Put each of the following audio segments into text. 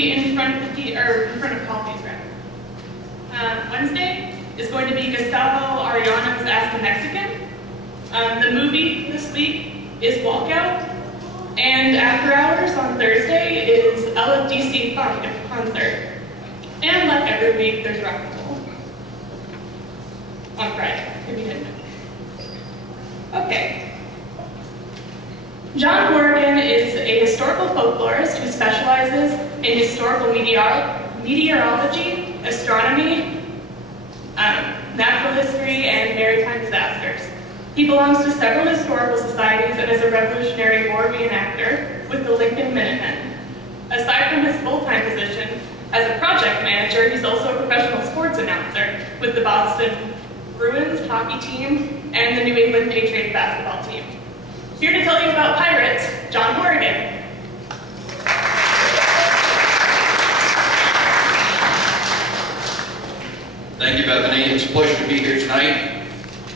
be in front of coffees, rather. Wednesday is going to be Gustavo Arellano's Ask a Mexican. The movie this week is Walkout. And after hours on Thursday is LFDC concert. And like every week, there's rock and roll. On Friday, if you didn't know. Okay. John Horrigan is a historical folklorist who specializes in historical meteorology, astronomy, natural history, and maritime disasters. He belongs to several historical societies and is a Revolutionary War reenactor with the Lincoln Minutemen. Aside from his full-time position as a project manager, he's also a professional sports announcer with the Boston Bruins hockey team and the New England Patriots basketball team. Here to tell you about pirates, John Horrigan. Thank you, Bethany. It's a pleasure to be here tonight.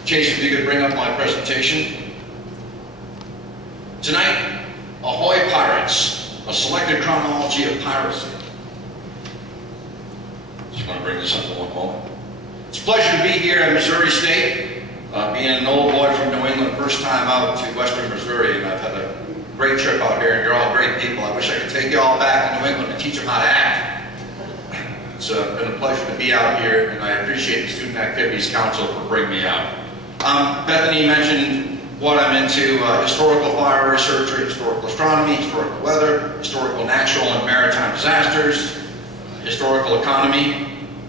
Chase, if you could bring up my presentation. Tonight, Ahoy Pirates, a selected chronology of piracy. Just want to bring this up for one moment. It's a pleasure to be here at Missouri State, being an old boy from New England, first time out to western Missouri, and I've had a great trip out here, and you're all great people. I wish I could take you all back to New England and teach them how to act. It's been a pleasure to be out here, and I appreciate the Student Activities Council for bringing me out. Bethany mentioned what I'm into, historical fire research, historical astronomy, historical weather, historical natural and maritime disasters, historical economy,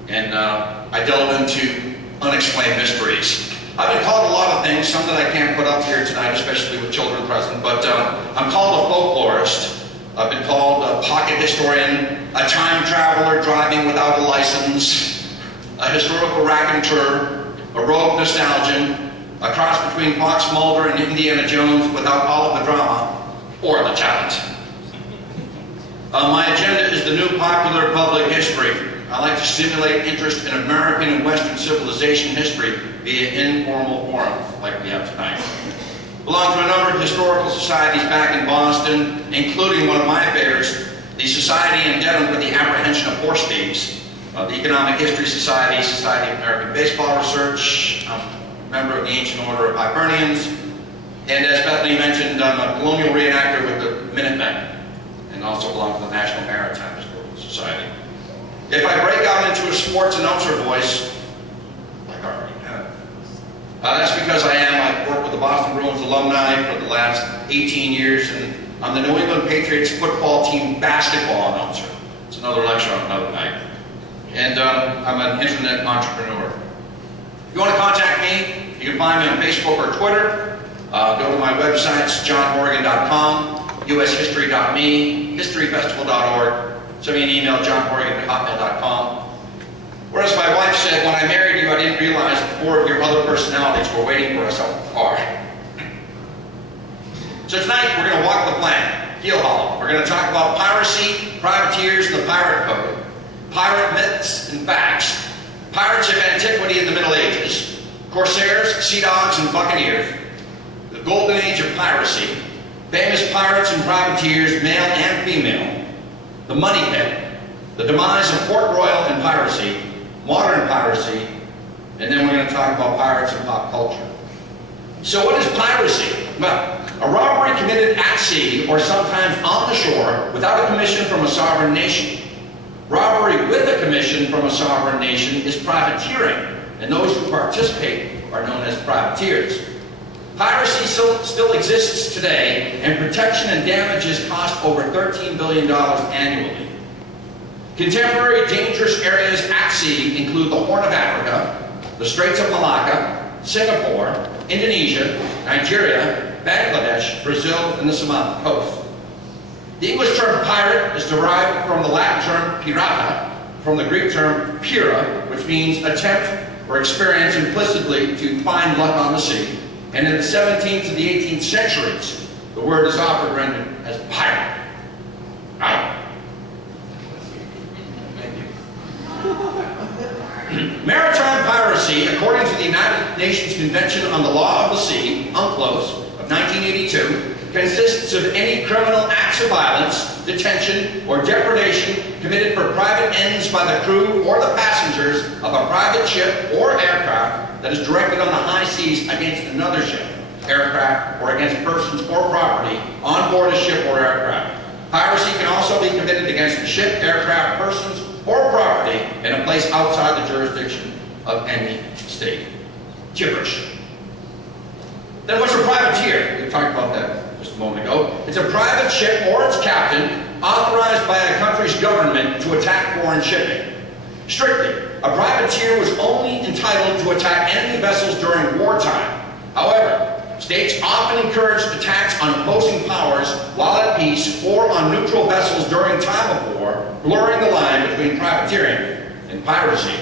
and I delve into unexplained mysteries. I've been called a lot of things, some that I can't put up here tonight, especially with children present, but I'm called a folklorist. I've been called a pocket historian, a time traveler driving without a license, a historical raconteur, a rogue nostalgian, a cross between Fox Mulder and Indiana Jones without all of the drama or the talent. My agenda is the new popular public history. I like to stimulate interest in American and Western civilization history via informal forums like we have tonight. Belong to a number of historical societies back in Boston, including one of my favorites, the Society Indebted for the Apprehension of Horse Thieves, the Economic History Society, Society of American Baseball Research. I'm a member of the Ancient Order of Hibernians, and as Bethany mentioned, I'm a colonial reenactor with the Minutemen, and also belong to the National Maritime Historical Society. If I break out into a sports announcer voice, like I already have, that's because I've worked with the Boston Bruins alumni for the last 18 years, and I'm the New England Patriots football team basketball announcer. It's another lecture on another night. And I'm an internet entrepreneur. If you want to contact me, you can find me on Facebook or Twitter. Go to my websites, johnhorrigan.com, ushistory.me, historyfestival.org. Send me an email, johnhorrigan@hotmail.com. Whereas my wife said, when I married you, I didn't realize that 4 of your other personalities were waiting for us out in the car. So tonight, we're going to walk the plank, heel hollow. We're going to talk about piracy, privateers, and the pirate code. Pirate myths and facts. Pirates of antiquity in the Middle Ages. Corsairs, sea dogs, and buccaneers. The golden age of piracy. Famous pirates and privateers, male and female. The money pit. The demise of Port Royal and piracy. Modern piracy. And then we're going to talk about pirates and pop culture. So what is piracy? Well, a robbery committed at sea or sometimes on the shore without a commission from a sovereign nation. Robbery with a commission from a sovereign nation is privateering, and those who participate are known as privateers. Piracy still exists today, and protection and damages cost over $13 billion annually. Contemporary dangerous areas at sea include the Horn of Africa, the Straits of Malacca, Singapore, Indonesia, Nigeria, Bangladesh, Brazil, and the Somali coast. The English term pirate is derived from the Latin term pirata, from the Greek term pira, which means attempt or experience implicitly to find luck on the sea. And in the 17th to the 18th centuries, the word is often rendered as pirate. Right. Maritime piracy, according to the United Nations Convention on the Law of the Sea, UNCLOS, of 1982, consists of any criminal acts of violence, detention, or depredation committed for private ends by the crew or the passengers of a private ship or aircraft that is directed on the high seas against another ship, aircraft, or against persons or property on board a ship or aircraft. Piracy can also be committed against a ship, aircraft, persons, or property in a place outside the jurisdiction of any state. Gibberish. Then what's a privateer? We talked about that just a moment ago. It's a private ship or its captain authorized by a country's government to attack foreign shipping. Strictly, a privateer was only entitled to attack enemy vessels during wartime. However, states often encouraged attacks on opposing powers while at peace or on neutral vessels during time of war, blurring the line between privateering and piracy.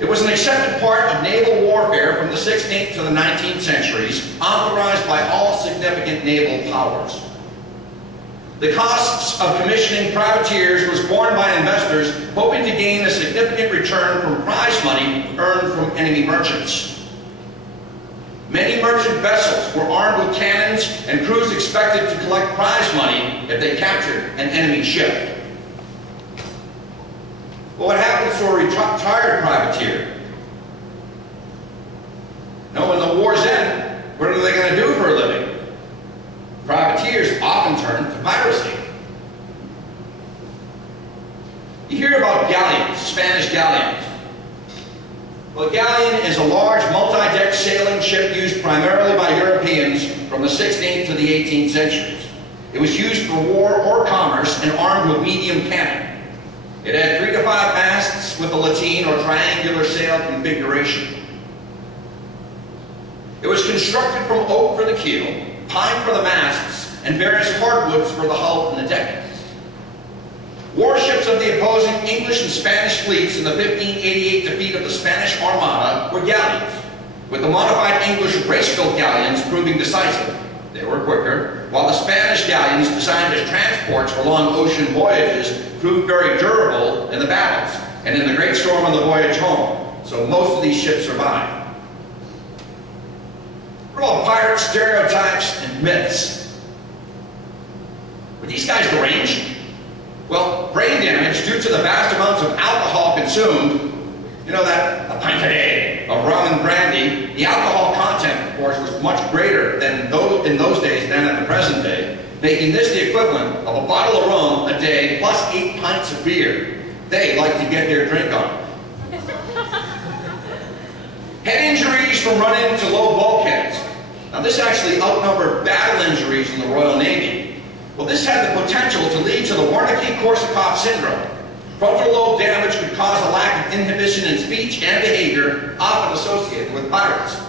It was an accepted part of naval warfare from the 16th to the 19th centuries, authorized by all significant naval powers. The costs of commissioning privateers was borne by investors hoping to gain a significant return from prize money earned from enemy merchants. Many merchant vessels were armed with cannons, and crews expected to collect prize money if they captured an enemy ship. Well, what happens to a retired privateer? Now, when the war's end, what are they going to do for a living? Privateers often turn to piracy. You hear about galleons, Spanish galleons. Well, a galleon is a large multi-deck sailing ship used primarily by Europeans from the 16th to the 18th centuries. It was used for war or commerce and armed with medium cannon. It had 3 to 5 masts with a lateen or triangular sail configuration. It was constructed from oak for the keel, pine for the masts, and various hardwoods for the hull and the decking. Warships of the opposing English and Spanish fleets in the 1588 defeat of the Spanish Armada were galleons, with the modified English race-built galleons proving decisive. They were quicker, while the Spanish galleons, designed as transports for long ocean voyages, proved very durable in the battles and in the great storm on the voyage home, so most of these ships survived. What about pirate stereotypes and myths? Were these guys deranged? Well, brain damage due to the vast amounts of alcohol consumed, you know that a pint a day of rum and brandy, the alcohol content, of course, was much greater than in those days than at the present day, making this the equivalent of a bottle of rum a day plus 8 pints of beer. They like to get their drink on. Head injuries from running into low bulkheads. Now this actually outnumbered battle injuries in the Royal Navy. Well, this had the potential to lead to the Wernicke-Korsakoff syndrome. Frontal lobe damage could cause a lack of inhibition in speech and behavior, often associated with pirates.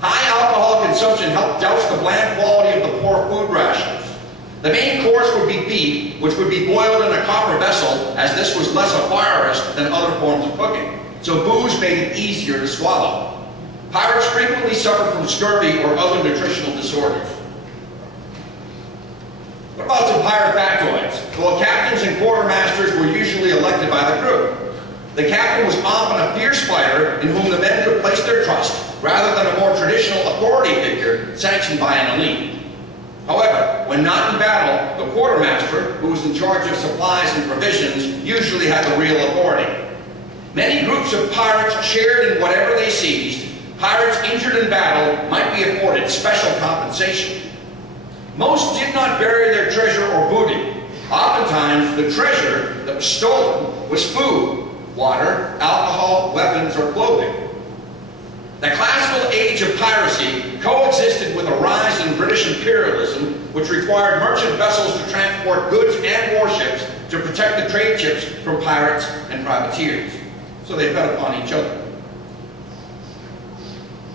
High alcohol consumption helped douse the bland quality of the poor food rations. The main course would be beef, which would be boiled in a copper vessel, as this was less a fire risk than other forms of cooking. So booze made it easier to swallow. Pirates frequently suffered from scurvy or other nutritional disorders. What about some pirate factoids? Well, captains and quartermasters were usually elected by the crew. The captain was often a fierce fighter in whom the men could place their trust, rather than a more traditional authority figure sanctioned by an elite. However, when not in battle, the quartermaster, who was in charge of supplies and provisions, usually had the real authority. Many groups of pirates shared in whatever they seized. Pirates injured in battle might be afforded special compensation. Most did not bury their treasure or booty. Oftentimes, the treasure that was stolen was food, water, alcohol, weapons, or clothing. The classical age of piracy coexisted with a rise in British imperialism, which required merchant vessels to transport goods and warships to protect the trade ships from pirates and privateers. So they fed upon each other.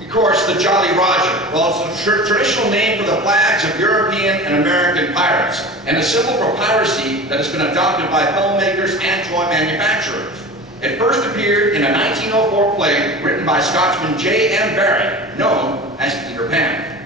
Of course, the Jolly Roger. Well, it's a traditional name for the flags of European and American pirates, and a symbol for piracy that has been adopted by filmmakers and toy manufacturers. It first appeared in a 1904 play written by Scotsman J.M. Barrie, known as Peter Pan.